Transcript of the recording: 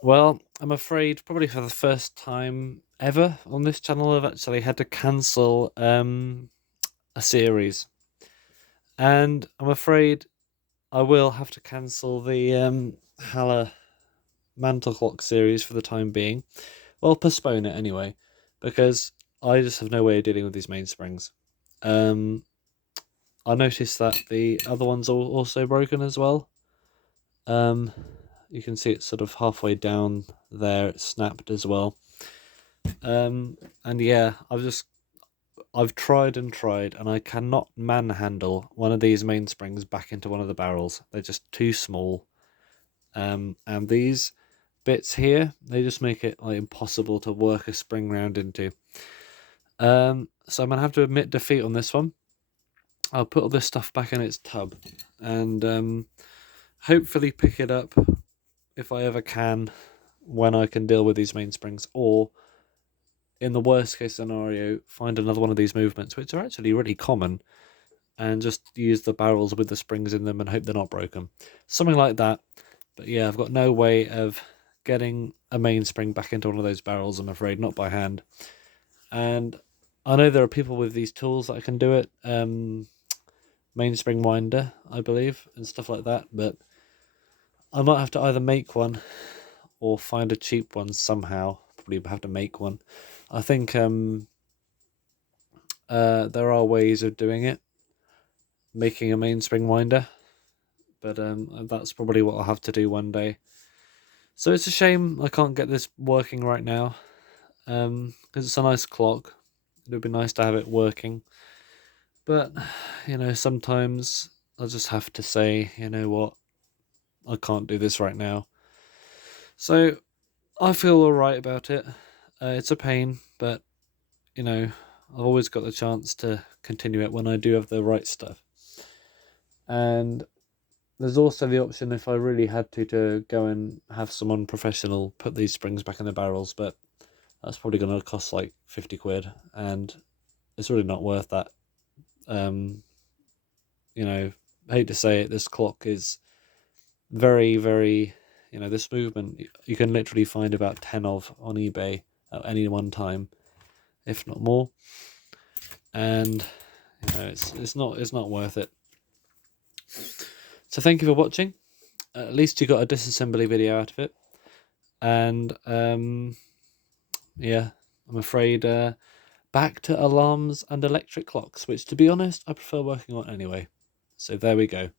Well, I'm afraid probably for the first time ever on this channel, I've actually had to cancel a series, and I'm afraid I will have to cancel the Haller Mantle Clock series for the time being. Well, postpone it anyway, because I just have no way of dealing with these mainsprings. Um, I noticed that the other ones are also broken as well. Um, you can see it's sort of halfway down there, it's snapped as well. And yeah, I've tried and tried, and I cannot manhandle one of these mainsprings back into one of the barrels. They're just too small. And these bits here, they just make it like impossible to work a spring round into. So I'm gonna have to admit defeat on this one. I'll put all this stuff back in its tub, and hopefully pick it up if I ever can, when I can deal with these mainsprings, or in the worst case scenario, find another one of these movements, which are actually really common, and just use the barrels with the springs in them and hope they're not broken. Something like that. But yeah, I've got no way of getting a mainspring back into one of those barrels, I'm afraid, not by hand. And I know there are people with these tools that can do it. Mainspring winder, I believe, and stuff like that, but I might have to either make one or find a cheap one somehow. Probably have to make one. I think there are ways of doing it, making a mainspring winder, but that's probably what I'll have to do one day. So it's a shame I can't get this working right now, because it's a nice clock. It would be nice to have it working, but sometimes I'll just have to say, you know what, I can't do this right now. So I feel all right about it. It's a pain, but I've always got the chance to continue it when I do have the right stuff. And there's also the option, if I really had to go and have someone professional put these springs back in the barrels, but that's probably going to cost like 50 quid, and it's really not worth that. Um, I hate to say it, this clock is very, very, this movement, you can literally find about 10 of on eBay at any one time, if not more. And, it's not worth it. So thank you for watching. At least you got a disassembly video out of it. And yeah, I'm afraid back to alarms and electric clocks, which, to be honest, I prefer working on anyway. So there we go.